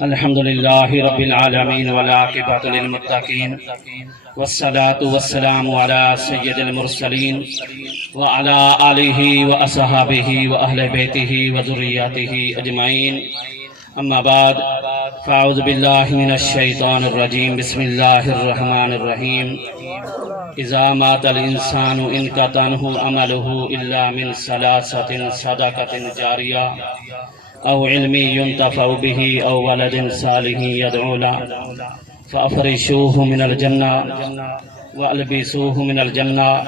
الحمد لله رب العالمين والعاقبة للمتقين والصلاة والسلام على سيد المرسلين وعلى آله وأصحابه وأهل بيته وذرياته أجمعين أما بعد فأعوذ بالله من الشيطان الرجيم بسم الله الرحمن الرحيم إذا مات الإنسان انقطع عنه عمله إلا من ثلاثة صدقة جارية أو علم ينتفع به أو ولد صالح يدعو له فأفرشوه من الجنة وألبسوه من الجنة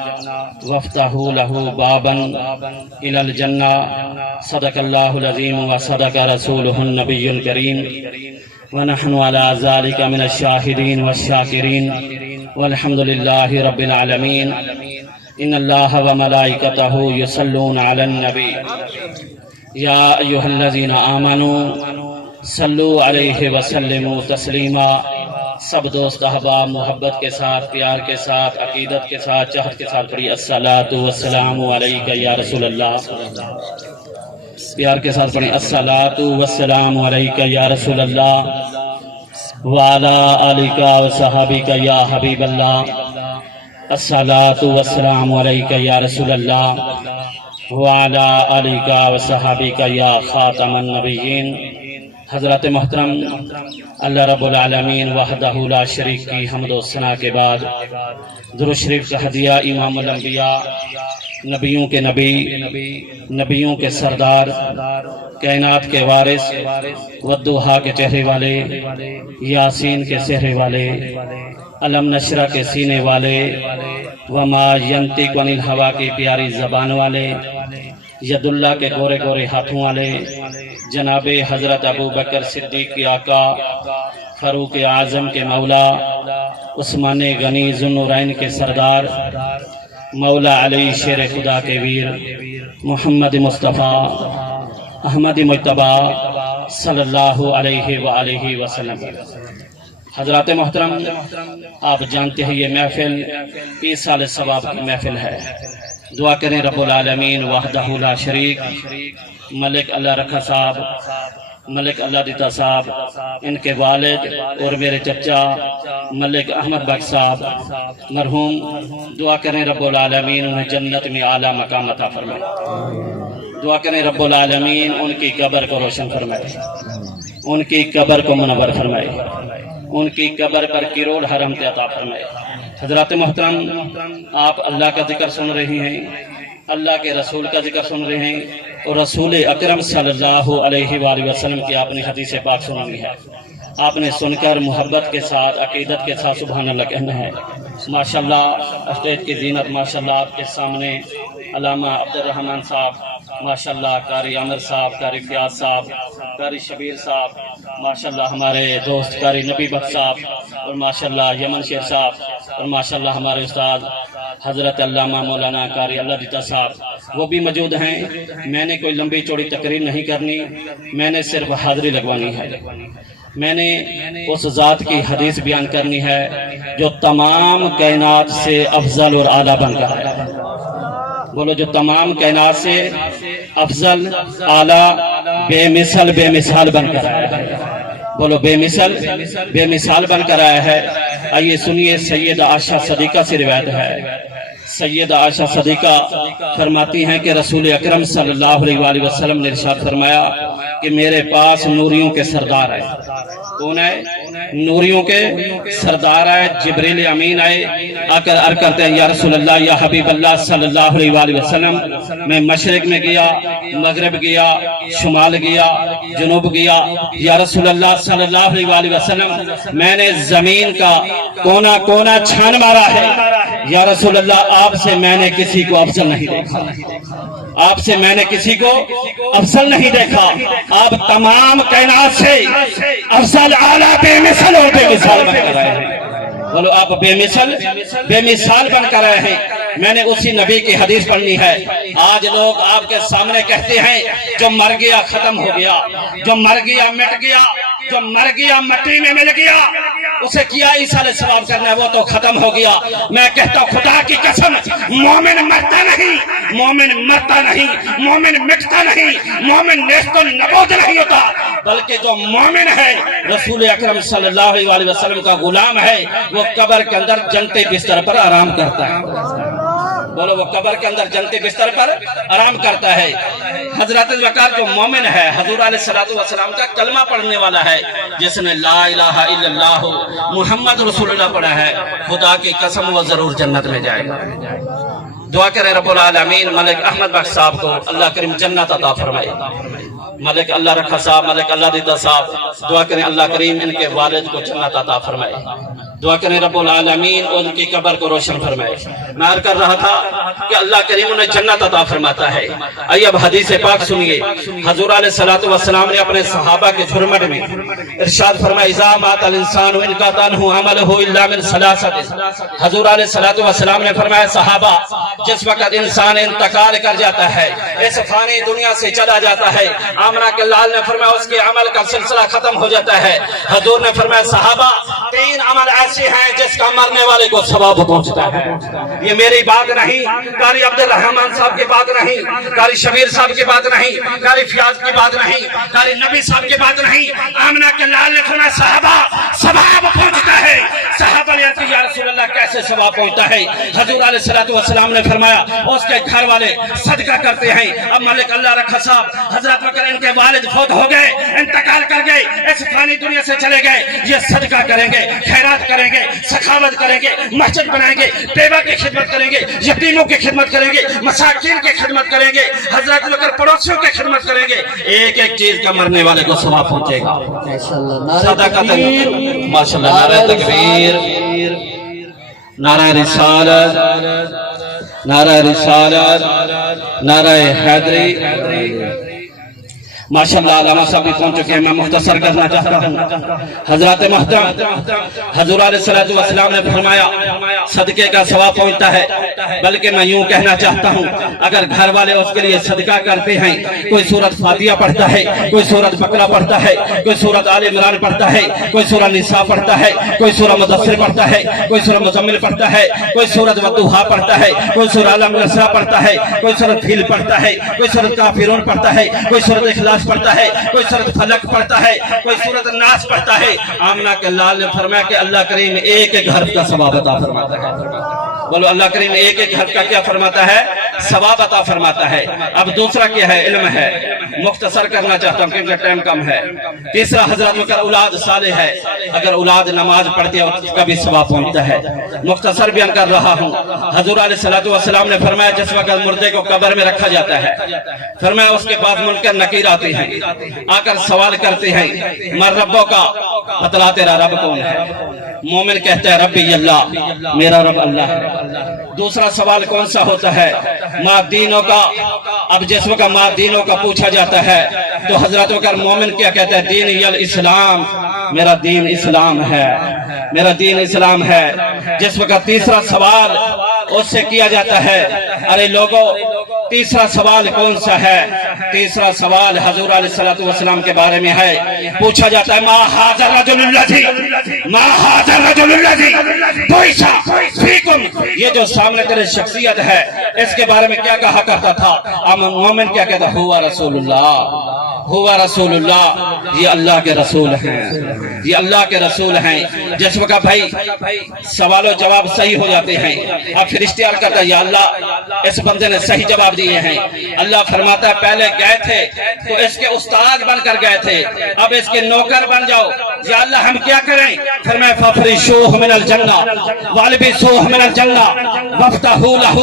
وافتحوا له بابا إلى الجنة صدق الله العظيم وصدق رسوله النبي الكريم ونحن على ذلك من الشاهدين والشاكرين والحمد لله رب العالمين إن الله وملائكته يصلون على النبي یا ایھا الذین آمنوا صلوا علیہ وسلموا تسلیما۔ سب دوست احباب محبت کے ساتھ، پیار کے ساتھ، عقیدت کے ساتھ، چاہت کے ساتھ پڑھی الصلاۃ والسلام علیک یا رسول اللہ۔ پیار کے ساتھ پڑھی الصلاۃ والسلام علیک یا رسول اللہ وعلی آلک وصحابک یا حبیب اللہ۔ الصلاۃ والسلام علیک یا رسول اللہ وعلی آلک وصحابک یا خاتم النبیین۔ حضرت محترم، اللہ رب العالمین وحدہ لا شریک کی حمد و ثنا کے بعد درود شریف کا ہدیہ امام الانبیاء، نبیوں کے نبی، نبیوں کے سردار، کائنات کے وارث، والضحیٰ کے چہرے والے، یاسین کے چہرے والے، علم نشرہ کے سینے والے، وما ینطق عن الہویٰ کی پیاری زبان والے، ید اللہ کے گورے گورے ہاتھوں والے، جناب حضرت ابو بکر صدیق کی آقا، فاروق اعظم کے مولا، عثمان غنی ذو النورین کے سردار، مولا علی شیر خدا کے ویر، محمد مصطفیٰ احمد مجتبیٰ صلی اللہ علیہ وآلہ وسلم۔ حضرات محترم، آپ جانتے ہیں یہ محفل 20 سال ثواب کی محفل ہے۔ دعا کریں رب العالمین وحدہ لا شریک، ملک اللہ رکھا صاحب، ملک اللہ دیتا صاحب، ان کے والد اور میرے چچا ملک احمد بخش صاحب مرحوم، دعا کریں رب العالمین انہیں جنت میں اعلیٰ مقام عطا فرمائے۔ دعا کریں رب العالمین ان کی قبر کو روشن فرمائے، ان کی قبر کو منور فرمائے، ان کی قبر پر کروڑ رحمت عطا فرمائے۔ حضرات محترم، آپ اللہ کا ذکر سن رہے ہیں، اللہ کے رسول کا ذکر سن رہے ہیں، اور رسول اکرم صلی اللہ علیہ وآلہ وسلم کی آپ نے حدیث پاک سننی ہے۔ آپ نے سن کر محبت کے ساتھ، عقیدت کے ساتھ سبحان اللہ کہنا ہے۔ ماشاءاللہ اسٹیج کی زینت ماشاءاللہ آپ کے سامنے علامہ عبد الرحمن صاحب، ماشاءاللہ قاری عامر صاحب، قاری فیاض صاحب، قاری شبیر صاحب، ماشاءاللہ ہمارے دوست قاری نبی بخش صاحب، اور ماشاءاللہ یمن شیر صاحب، اور ماشاءاللہ ہمارے استاد حضرت علامہ مولانا قاری اللہ دیتا صاحب وہ بھی موجود ہیں۔ میں نے کوئی لمبی چوڑی تقریر نہیں کرنی، میں نے صرف حاضری لگوانی ہے۔ میں نے اس ذات کی حدیث بیان کرنی ہے جو تمام کائنات سے افضل اور اعلیٰ بن کر ہے۔ بولو، جو تمام کائنات سے افضل، اعلیٰ، بے مثال بن کر آیا ہے۔ بولو، بے مثال بن کر آیا ہے۔ آئیے سنیے، سیدہ عائشہ صدیقہ سے روایت ہے۔ سیدہ عائشہ صدیقہ فرماتی ہیں کہ رسول اکرم صلی اللہ علیہ وآلہ وسلم نے ارشاد فرمایا کہ میرے پاس نوریوں کے سردار آئے۔ کون ہے؟ نوریوں کے سردار آئے، جبریل امین آئے، آ کر عرض کرتے ہیں یا رسول اللہ، یا حبیب اللہ صلی اللہ علیہ وآلہ وسلم، میں مشرق میں گیا، مغرب گیا، شمال گیا، جنوب گیا، یا رسول اللہ صلی اللہ علیہ وآلہ وسلم میں نے زمین کا کونا کونا چھان مارا ہے، یا رسول اللہ آپ سے میں نے کسی کو افضل نہیں دیکھا، آپ سے میں نے کسی کو افضل نہیں دیکھا۔ آپ تمام کائنات سے افضل، اعلیٰ، بے مثال اور بے مثال بن کر آئے ہیں۔ بولو، آپ بے مثال بن کر آئے ہیں۔ میں نے اسی نبی کی حدیث پڑھنی ہے۔ آج لوگ آپ کے سامنے کہتے ہیں جو مر گیا ختم ہو گیا، جو مر گیا مٹ گیا، جو مر گیا مٹی میں مل گیا، اسے کیا ایصال ثواب کرنا ہے، وہ تو ختم ہو گیا۔ میں کہتا ہوں خدا کی قسم، مومن مرتا نہیں، مومن مرتا نہیں، مومن مٹتا نہیں، مومن نیست و نبود نہیں ہوتا، بلکہ جو مومن ہے رسول اکرم صلی اللہ علیہ وسلم کا غلام ہے وہ قبر کے اندر جنتے بستر پر آرام کرتا ہے۔ بولو وہ قبر کے اندر جنتے بستر پر آرام کرتا ہے۔ حضرت ذوالفقار جو مومن ہے حضور علیہ السلام کا کلمہ پڑھنے والا ہے، جس نے لا الہ الا اللہ محمد رسول اللہ پڑھا ہے، خدا کی قسم وہ ضرور جنت میں جائے گا۔ دعا کریں رب العالمین ملک احمد بخش صاحب کو اللہ کریم جنت عطا فرمائے۔ ملک اللہ رکھا صاحب، ملک اللہ دیتا صاحب، دعا کریں اللہ کریم ان کے والد کو جنت عطا فرمائے۔ دعا کریں رب العالمین ان کی قبر کو روشن فرمائے۔ میں عرض کر رہا تھا کہ اللہ کریم انہیں جنت عطا فرماتا ہے۔ آئیے اب حدیث پاک سنیے۔ حضور علیہ السلام نے اپنے صحابہ کے جھرمٹ میں ارشاد فرمایا اذا مات الانسان انقطع عنہ عملہ الا من ثلاثۃ۔ حضور علیہ السلام نے فرمایا صحابہ جس وقت انسان انتقال کر جاتا ہے، اس فانی دنیا سے چلا جاتا ہے، آمنہ کے لال نے فرمایا اس کے عمل کا سلسلہ ختم ہو جاتا ہے۔ حضور نے فرمایا صحابہ تین عمل ایسے ہیں جس کا مرنے والے کو ثواب پہنچتا ہے۔ یہ میری بات نہیں، قاری عبد الرحمن صاحب کی بات نہیں، قاری شبیر صاحب کی بات نہیں، قاری فیاض کی بات نہیں، قاری نبی صاحب کی بات نہیں، آمنہ کے لال نے فرمایا صحابہ ثواب پہنچتا ہے۔ صحابہ نے کہا یا رسول اللہ کیسے ثواب پہنچتا ہے؟ حضور علیہ السلام نے فرمایا اس کے گھر والے صدقہ کرتے ہیں۔ اب ملک اللہ رکھا صاحب حضرت بکر ان کے والد فوت ہو گئے، انتقال کر گئے، اس فانی دنیا سے چلے گئے، یہ صدقہ کریں گے، خیرات کریں گے، سخاوت کریں گے، مسجد بنائیں گے، بیوہ کی خدمت کریں گے، یتیموں کی خدمت کریں گے، مساکین کی خدمت کریں گے، حضرت بکر پڑوسیوں کی خدمت کریں گے، ایک ایک چیز کا مرنے والے کو ثواب پہنچے گا۔ صدقہ ماشاءاللہ، نعرہ تکبیر، نعرہ رسالت، نعرہ رسالت، نعرہ حیدری۔ ماشاءاللہ علامہ صاحب بھی پہنچ چکے ہیں، میں مختصر کرنا چاہتا ہوں۔ حضرات محترم حضور علیہ السلام نے فرمایا صدقے کا ثواب پہنچتا ہے، بلکہ میں یوں کہنا چاہتا ہوں اگر گھر والے اس کے لیے صدقہ کرتے ہیں، کوئی سورۃ فاتحہ پڑھتا ہے، کوئی سورۃ بقرہ پڑھتا ہے، کوئی سورۃ آل عمران پڑھتا ہے، کوئی سورۃ نساء پڑھتا ہے، کوئی سورۃ مدثر پڑھتا ہے، کوئی سورۃ مزمل پڑھتا ہے، کوئی سورۃ والضحیٰ پڑھتا ہے، کوئی سورۃ الم نشرح پڑھتا ہے، کوئی سورۃ فیل پڑھتا ہے، کوئی سورۃ کافرون پڑھتا ہے، کوئی سورۃ اخلاص پڑھتا ہے، کوئی سورۃ فلق پڑھتا ہے، کوئی سورۃ الناس پڑھتا ہے۔ آمنہ کے لال نے فرمایا کہ اللہ کریم ایک ایک حرف کا ثواب عطا فرماتا ہے۔ بولو اللہ کریم ایک ایک حرف کا کیا فرماتا ہے؟ ثواب عطا فرماتا ہے۔ اب دوسرا کیا ہے؟ علم ہے، مختصر کرنا چاہتا ہوں کیونکہ ٹائم کم ہے۔ تیسرا حضرت بکر اولاد صالح ہے، اگر اولاد نماز پڑھتی ہے اس کا بھی ثواب پہنچتا ہے۔ مختصر بیان کر رہا ہوں۔ حضور علیہ السلام نے فرمایا جس وقت مردے کو قبر میں رکھا جاتا ہے، فرمایا اس کے پاس منکر نکیر آتے ہیں، آ کر سوال کرتے ہیں مر ربوں کا، بتلا تیرا رب کون ہے؟ مومن کہتا ہے ربی اللہ، میرا رب اللہ ہے۔ دوسرا سوال کون سا ہوتا ہے؟ ما دینوں کا۔ اب جس وقت ما دینوں کا پوچھا جاتا ہے تو حضرت بکر مومن کیا کہتا ہے؟ دین الاسلام، میرا دین اسلام ہے، میرا دین اسلام ہے۔ جس وقت تیسرا سوال اس سے کیا جاتا ہے، ارے لوگوں تیسرا سوال کون سا ہے؟ تیسرا سوال حضور علیہ السلام کے بارے میں ہے، پوچھا جاتا ہے ما ھذا الرجل الذی، ما ھذا الرجل الذی بعث فیکم، یہ جو سامنے تیرے شخصیت ہے اس کے بارے میں کیا کہا کرتا تھا؟ مومن کیا کہتا؟ ہوا رسول اللہ، ہوا رسول اللہ، یہ اللہ کے رسول ہیں، یہ اللہ کے رسول ہیں۔ جس وقت بھائی سوال و جواب صحیح ہو جاتے ہیں، اب فرشتے عرض کرتا ہے یا اللہ اس بندے نے صحیح جواب دیے ہیں۔ اللہ فرماتا ہے پہلے گئے تھے تو اس کے استاد بن کر گئے تھے، اب اس کے نوکر بن جاؤ۔ یا اللہ ہم کیا کریں؟ فرمایا فَفْرِشُوهُ مِنَ الْجَنَّةِ وَالْبِسُوهُ مِنَ الْجَنَّةِ وَافْتَحُوا لَهُ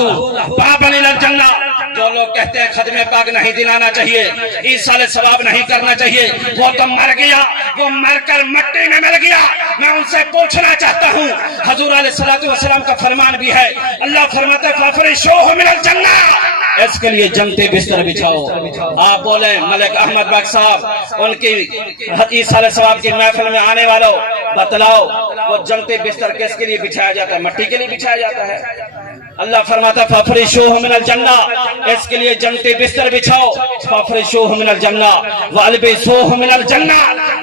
بَابًا إِلَى الْجَنَّةِ۔ جو لوگ کہتے ہیں خدمے پاک نہیں دلانا چاہیے، ایصال ثواب نہیں کرنا چاہیے، وہ تو مر گیا، وہ مر کر مٹی میں مل گیا۔ میں ان سے پوچھنا چاہتا ہوں، حضور علیہ السلام کا فرمان بھی ہے، اللہ فرماتا ہے فَفْرِشُوهُ مِنَ الْجَنَّةِ، اس کے لیے جنتی بستر بچھاؤ۔ آپ بولیں ملک احمد بخش صاحب ان کی ایصال ثواب کی محفل میں آنے والوں بتلاؤ وہ جنتی بستر کس کے لیے بچھایا جاتا ہے؟ مٹی کے لیے بچھایا جاتا ہے؟ اللہ فرماتا فَفْرِشُوهُ مِنَ الْجَنَّةِ، اس کے لیے جنتی بستر بچھاؤ۔ فَفْرِشُوهُ مِنَ الْجَنَّةِ وَأَلْبِسُوهُ مِنَ الْجَنَّةِ،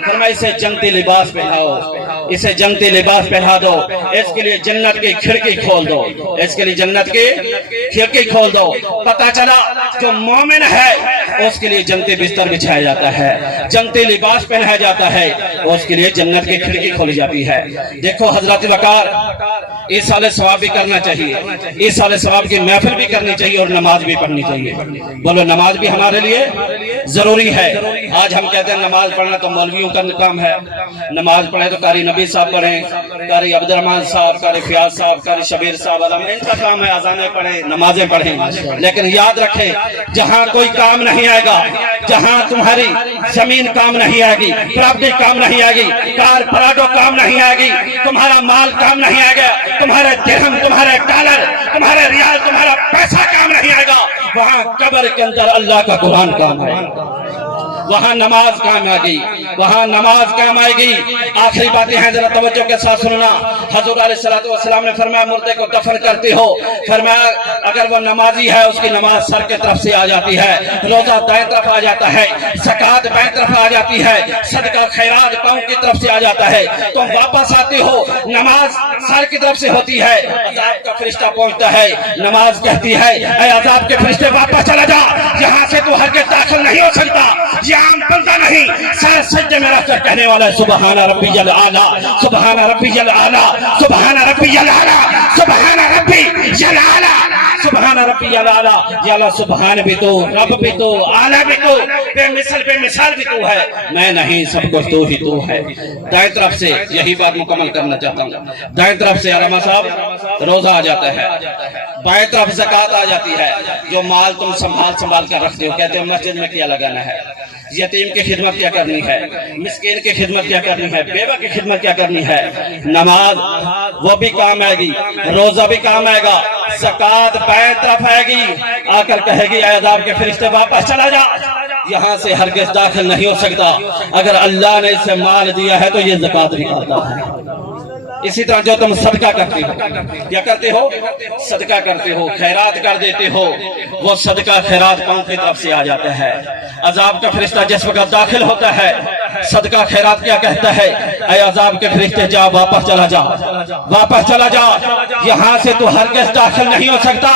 فرمایا اسے جنتی لباس پہناؤ، اسے جنتی لباس پہنا دو، اس کے لیے جنت کی کھڑکی کھول دو، اس کے لیے جنت کی کھڑکی کھول دو۔ پتہ چلا جو مومن ہے اس کے لیے جنتی بستر بچھایا جاتا ہے، جنتی لباس پہنایا جاتا ہے، اس کے لیے جنت کی کھڑکی کھولی جاتی ہے۔ دیکھو حضرات وقار، ایصال ثواب بھی کرنا چاہیے، ایصال ثواب کی محفل بھی کرنی چاہیے اور نماز بھی پڑھنی چاہیے۔ بولو نماز بھی ہمارے لیے ضروری ہے۔ آج ہم کہتے ہیں نماز پڑھنا تو مولویوں کا کام ہے، نماز پڑھیں تو قاری نبی صاحب پڑھیں، قاری عبد الرحمن صاحب، قاری فیاض صاحب، قاری شبیر صاحب، ان کا کام ہے اذانیں پڑھیں، نمازیں پڑھیں۔ لیکن یاد رکھیں، جہاں کوئی کام نہیں آئے گا، جہاں تمہاری زمین کام نہیں آئے گی، پراپرٹی کام نہیں آئے گی، کار پراڈو کام نہیں آئے گی، تمہارا مال کام نہیں آئے گا، تمہارے درہم، تمہارے ڈالر، تمہارے ریال، تمہارا پیسہ کام نہیں آئے گا، وہاں قبر کے اندر اللہ کا قرآن کام آئے گا، وہاں نماز کام آئے گی، وہاں نماز کام آئے گی۔ آخری باتیں ہیں، ذرا توجہ کے ساتھ سننا۔ حضور علیہ السلام نے فرمایا مردے کو دفن کرتے ہو، فرمایا اگر وہ نمازی ہے اس کی نماز سر کے طرف سے آ جاتی ہے، روزہ دائیں طرف آ جاتا ہے، زکوٰۃ بائیں طرف آ جاتی ہے، صدقہ خیرات پاؤں کی طرف سے آ جاتا ہے، تم واپس آتے ہو نماز سر کی طرف سے ہوتی ہے، عذاب کا فرشتہ پہنچتا ہے، نماز کہتی ہے اے عذاب کے فرشتے واپس چلا جا، یہاں سے تو ہرگز داخل نہیں ہو سکتا۔ یہ عام بندہ نہیں، سر سجدے میں رکھ کر کہنے والا ہے سبحان ربی الاعلیٰ، سبحان ربی الاعلیٰ، سبحان ربی الاعلیٰ، سبحان ربی الاعلیٰ، سبحان ربی الاعلیٰ۔ یا اللہ سبحان بھی تو، رب بھی تو، اعلیٰ بھی تو، بے مثال بھی تو ہے، میں نہیں، سب کچھ تو ہی تو ہے۔ دائیں طرف سے یہی بات مکمل کرنا چاہتا ہوں، دائیں طرف سے علامہ صاحب روزہ آ جاتا ہے، بائیں طرف زکوٰۃ آ جاتی ہے، جو مال تم سنبھال کر رکھتے ہو، کہتے ہو مسجد میں کیا لگانا ہے، یتیم کی خدمت کیا کرنی ہے، مسکین کی خدمت کیا کرنی ہے، بیوہ کی خدمت کیا کرنی ہے، نماز وہ بھی کام آئے گی، روزہ بھی کام آئے گا، زکوٰۃ بائیں طرف آئے گی، آ کر کہے گی اے عذاب کے فرشتے واپس چلا جا، یہاں سے ہرگز داخل نہیں ہو سکتا۔ اگر اللہ نے اسے مال دیا ہے تو یہ زکوٰۃ نکالتا ہے۔ اسی طرح جو تم صدقہ کرتے ہو، کیا کرتے ہو؟ صدقہ کرتے ہو، خیرات کر دیتے ہو، وہ صدقہ خیرات پاؤں کی طرف سے آ جاتا ہے۔ عذاب کا فرشتہ جس وقت داخل ہوتا ہے، صدقہ خیرات کیا کہتا ہے اے عذاب کے فرشتے جا، واپس چلا جا، واپس چلا جا، یہاں سے تو ہرگز داخل نہیں ہو سکتا۔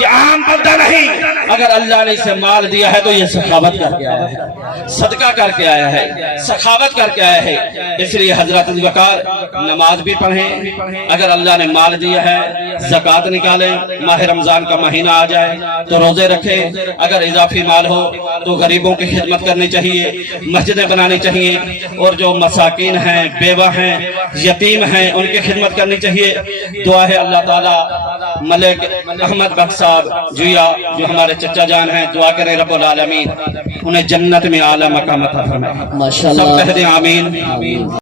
یہ عام بندہ نہیں، اگر اللہ نے اسے مال دیا ہے تو یہ سخاوت کر کے آیا ہے، صدقہ کر کے آیا ہے، سخاوت کر کے آیا ہے۔ اس لیے حضرات وقار، نماز بھی پڑھیں، اگر اللہ نے مال دیا ہے زکوٰۃ نکالیں، ماہ رمضان کا مہینہ آ جائے تو روزے رکھیں، اگر اضافی مال ہو تو غریبوں کی خدمت کرنی چاہیے، مسجدیں بنانی چاہیے، اور جو مساکین ہیں، بیوہ ہیں، یتیم ہیں، ان کی خدمت کرنی چاہیے۔ دعا ہے اللہ تعالیٰ ملک احمد بخش صاحب جویا جو ہمارے چچا جان ہیں، دعا کریں رب العالمین انہیں جنت میں اعلیٰ مقام عطا فرمائے، سب کہہ دیں آمین۔